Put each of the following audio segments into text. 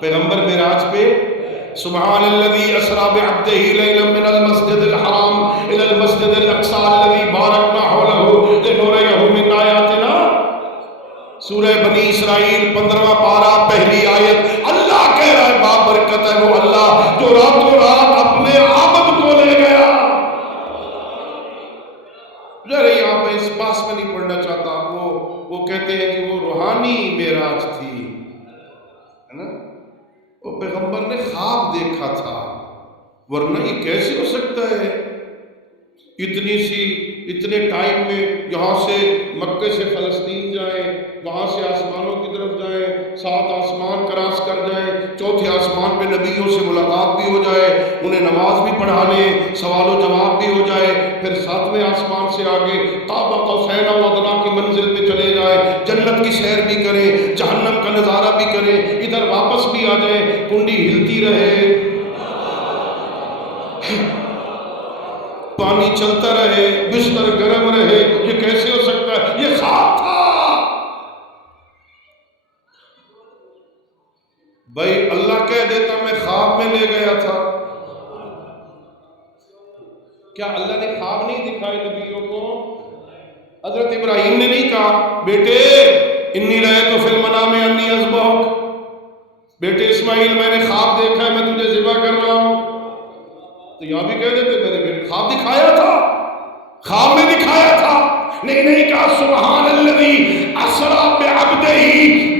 پیغمبر معراج پہ سبحان الذی اسری بعبدہ لیلا من المسجد الحرام الی المسجد الاقصی الذی بارکنا حولہ لنریہ من آیاتنا، سورہ بنی اسرائیل 15واں پارہ پہلی آیت۔ اللہ کہہ رہا ہے بابرکت ہے وہ اللہ جو راتوں رات اپنے عبد کو لے گیا۔ ذرا یہاں پہ اس پاس میں نہیں پڑھنا چاہتا، وہ کہتے ہیں کہ وہ روحانی معراج تھی، ہے نا؟ وہ پیغمبر نے خواب دیکھا تھا، ورنہ یہ کیسے ہو سکتا ہے اتنے ٹائم میں یہاں سے مکے سے فلسطین جائیں، وہاں سے آسمانوں کی طرف جائیں، 7 آسمان کراس کر جائیں، چوتھے آسمان پہ نبیوں سے ملاقات بھی ہو جائے، انہیں نماز بھی پڑھا لیں، سوال و جواب بھی ہو جائے، پھر 7ویں آسمان سے آگے قاب قوسین و ادنیٰ کی منزل پہ چلے جائیں، جنت کی سیر بھی کریں، جہنم کا نظارہ بھی کریں، ادھر واپس بھی آ جائیں، کنڈی ہلتی رہے، پانی چلتا رہے، بستر گرم رہے، یہ کیسے ہو سکتا ہے؟ یہ خواب تھا۔ بھائی اللہ کہہ دیتا میں خواب میں لے گیا تھا، کیا اللہ نے خواب نہیں دکھائے نبیوں کو؟ حضرت ابراہیم نے نہیں کہا بیٹے انی رأیت فی المنام انی اذبحک، بیٹے اسماعیل میں نے خواب دیکھا ہے میں تجھے ذبح کر رہا ہوں؟ تو یہاں بھی کہہ دیتے میں نے خواب دکھایا تھا، خواب میں دکھایا تھا، نہیں کہا سبحان الذی اسری بعبدہ،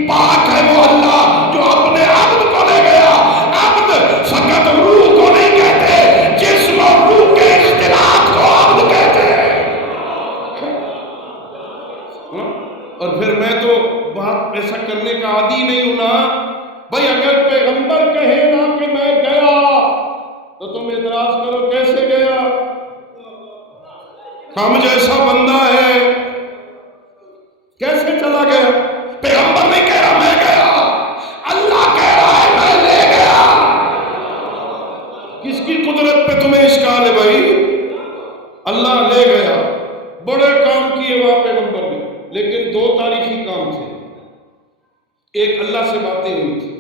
پاک ہے وہ اللہ جو اپنے عبد کو لے گیا۔ عبد فقط روح کو نہیں کہتے، جسم اور روح کے اختلاط کو عبد کہتے ہیں۔ اور پھر میں تو بات ایسا کرنے کا عادی نہیں ہوں نا بھائی، اگر پیغمبر کہے نا کہ میں گیا تو تم اعتراض کرو کیسے گیا؟ ہم جیسا بندہ ہے کیسے چلا گیا؟ پیغمبر نہیں کہہ رہا میں گیا، اللہ کہہ رہا ہے میں لے گیا۔ کس کی قدرت پہ تمہیں اشکال ہے بھائی؟ اللہ لے گیا، بڑے کام کیے وہاں پیغمبر نے، لیکن 2 تاریخی کام تھے۔ ایک اللہ سے باتیں ہوئی تھی،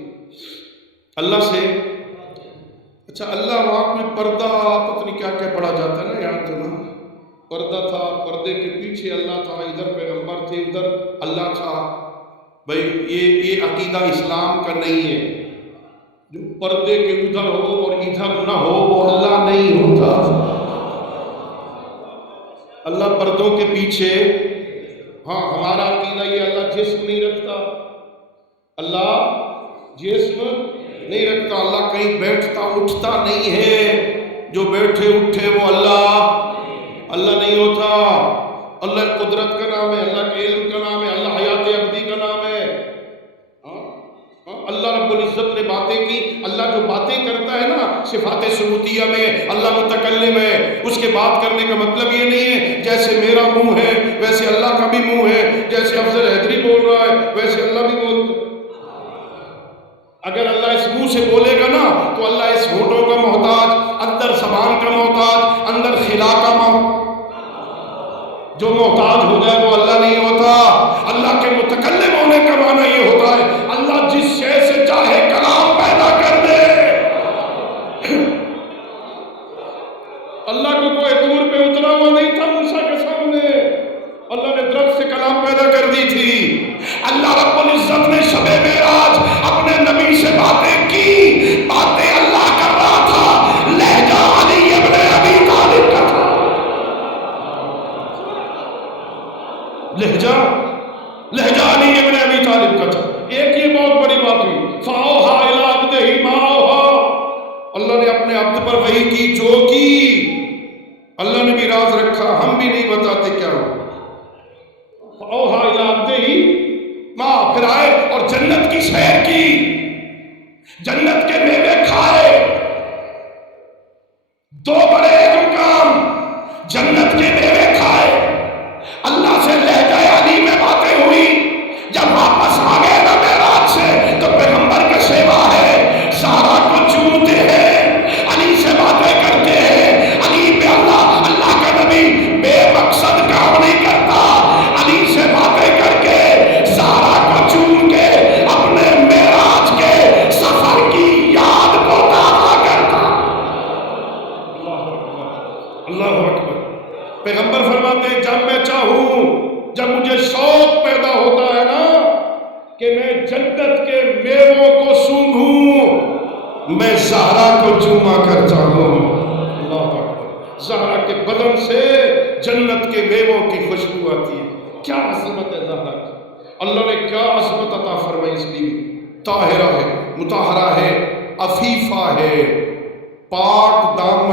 اللہ سے، اچھا اللہ وہاں میں پردہ پتہ نہیں کیا کیا پڑھا جاتا ہے نا، یاد تو نا پردہ تھا، پردے کے پیچھے اللہ تھا، ادھر پیغمبر تھے، ادھر اللہ تھا۔ بھائی یہ عقیدہ اسلام کا نہیں ہے، جو پردے کے ادھر ہو اور ادھر نہ ہو وہ اللہ نہیں ہوتا۔ اللہ پردوں کے پیچھے، ہاں ہمارا عقیدہ یہ اللہ جسم نہیں رکھتا، اللہ جسم نہیں رکھتا، اللہ کہیں بیٹھتا اٹھتا نہیں ہے، جو بیٹھے اٹھے وہ اللہ نہیں ہوتا۔ اللہ قدرت کا نام ہے، اللہ کے علم کا نام ہے، اللہ حیات ابدی کا نام ہے۔ اللہ رب العزت نے باتیں کی، اللہ جو باتیں کرتا ہے نا صفات ثبوتیہ میں، اللہ متکلم ہے، اس کے بات کرنے کا مطلب یہ نہیں ہے جیسے میرا منہ ہے ویسے اللہ کا بھی منہ ہے، جیسے افضل حیدری بول رہا ہے ویسے اللہ بھی بولتا ہے۔ اگر اللہ اس منہ سے بولے گا نا تو اللہ اس ہونٹوں کا محتاج، اندر زبان کا محتاج، اندر خلا کا محتاج، جو محتاج ہو جائے وہ اللہ نہیں ہوتا۔ اللہ کے متکلم ہونے کا معنی یہ ہوتا ہے اللہ جس شے سے چاہے کلام پیدا کر دے۔ اللہ کو کوئی دور پہ اترا ہوا نہیں تھا موسیٰ کے سامنے، اللہ نے درخت سے کلام پیدا کر دی تھی۔ اللہ رب العزت نے شب معراج اپنے نبی سے باتیں کی، باتیں اللہ کر رہا تھا، لہجہ علی ابن ابی طالب کا تھا، لہجہ علی ابن ابی طالب کا تھا۔ ایک یہ بہت بڑی بات ہوئی، فَأَوْحَىٰ إِلَىٰ عَبْدِهِ مَا أَوْحَىٰ، اللہ نے اپنے عبد پر وحی کی جو کی، اللہ نے بھی راز رکھا، ہم بھی نہیں بتاتے کیا ہو۔ فَأَوْحَىٰ إِلَىٰ عَبْدِهِ مَا، پھر آئے اور جنت کی سیر کی، جنت کے میوے کھائے۔ 2 بڑے اہم کام، جنت کے میوے کھائے، اللہ سے لہجہ علی میں باتیں ہوئی۔ جب واپس آ گئے نا معراج سے تو پیغمبر کا سیوا ہے، سارا کو چومتے ہیں، علی سے باتیں کرتے ہیں، علی پہ اللہ کا نبی بے مقصد کام نہیں کرتا، علی سے باتیں کر کے سارا کو چوم کے اپنے معراج کے سفر پیغمبر فرماتے ہیں جب میں چاہوں، جب مجھے شوق پیدا ہوتا ہے نا کہ میں جنت کے میووں کو سونگھوں، میں زہرا کو چوما کرتا ہوں۔ اللہ اکبر، زہرا کے بدن سے جنت کے میووں کی خوشبو آتی ہے۔ کیا عظمت ہے زہرا کی، اللہ نے کیا عظمت عطا فرمائی اس لیے، طاہرہ ہے، مطہرہ ہے، عفیفہ ہے، پاک دامن